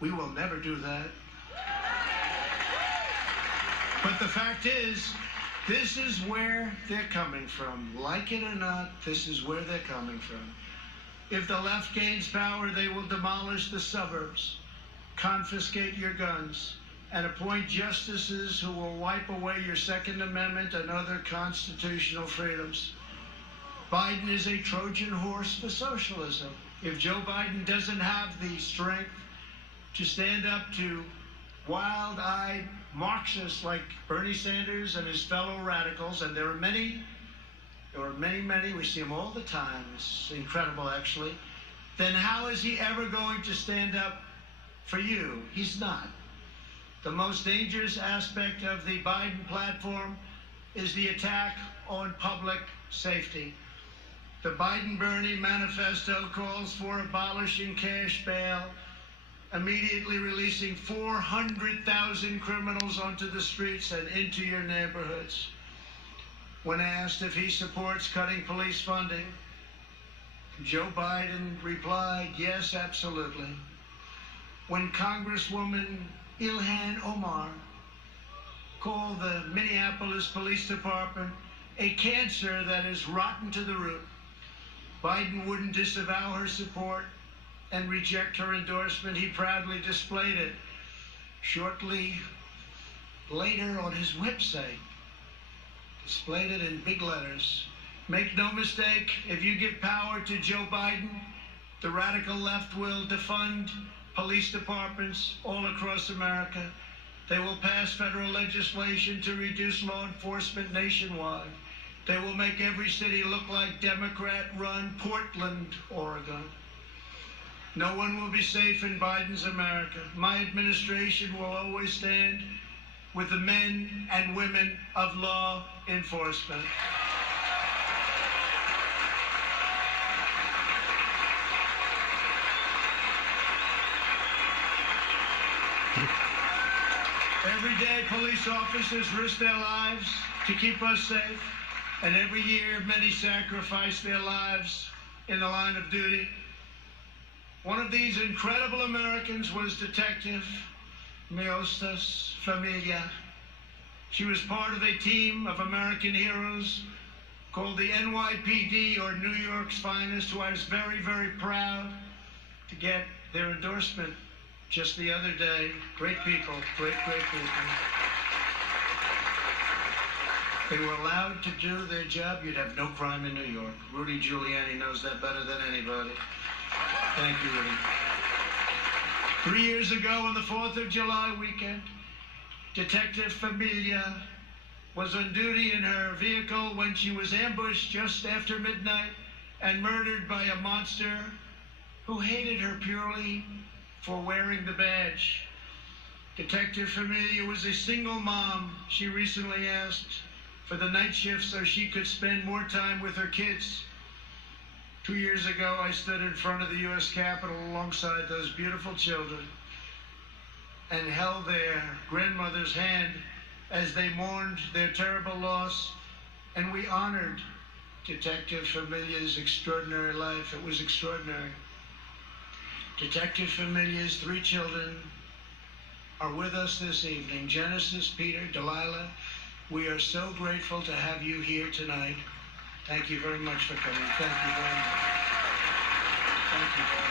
We will never do that. But the fact is, this is where they're coming from. Like it or not, this is where they're coming from. If the left gains power, they will demolish the suburbs, confiscate your guns, and appoint justices who will wipe away your Second Amendment and other constitutional freedoms. Biden is a Trojan horse for socialism. If Joe Biden doesn't have the strength to stand up to wild-eyed Marxists like Bernie Sanders and his fellow radicals, and there are many, we see them all the time, it's incredible actually, then how is he ever going to stand up for you? He's not. The most dangerous aspect of the Biden platform is the attack on public safety. The Biden-Bernie manifesto calls for abolishing cash bail, immediately releasing 400,000 criminals onto the streets and into your neighborhoods. When asked if he supports cutting police funding, Joe Biden replied, yes, absolutely. When Congresswoman Ilhan Omar called the Minneapolis Police Department a cancer that is rotten to the root, Biden wouldn't disavow her support and reject her endorsement. He proudly displayed it shortly later on his website. Displayed it in big letters. Make no mistake, if you give power to Joe Biden, the radical left will defund police departments all across America. They will pass federal legislation to reduce law enforcement nationwide. They will make every city look like Democrat-run Portland, Oregon. No one will be safe in Biden's America. My administration will always stand with the men and women of law enforcement. Every day, police officers risk their lives to keep us safe, and every year, many sacrifice their lives in the line of duty. One of these incredible Americans was Detective Miostas Familia. She was part of a team of American heroes called the NYPD, or New York's Finest, who I was very, very proud to get their endorsement just the other day. Great people, great people. They were allowed to do their job. You'd have no crime in New York. Rudy Giuliani knows that better than anybody. Thank you, Rudy. 3 years ago on the 4th of July weekend, Detective Familia was on duty in her vehicle when she was ambushed just after midnight and murdered by a monster who hated her purely for wearing the badge. Detective Familia was a single mom. She recently asked for the night shift so she could spend more time with her kids. 2 years ago, I stood in front of the U.S. Capitol alongside those beautiful children and held their grandmother's hand as they mourned their terrible loss, and we honored Detective Familia's extraordinary life. It was extraordinary. Detective Familia's 3 children are with us this evening. Genesis, Peter, Delilah, we are so grateful to have you here tonight. Thank you very much for coming. Thank you very much. Thank you.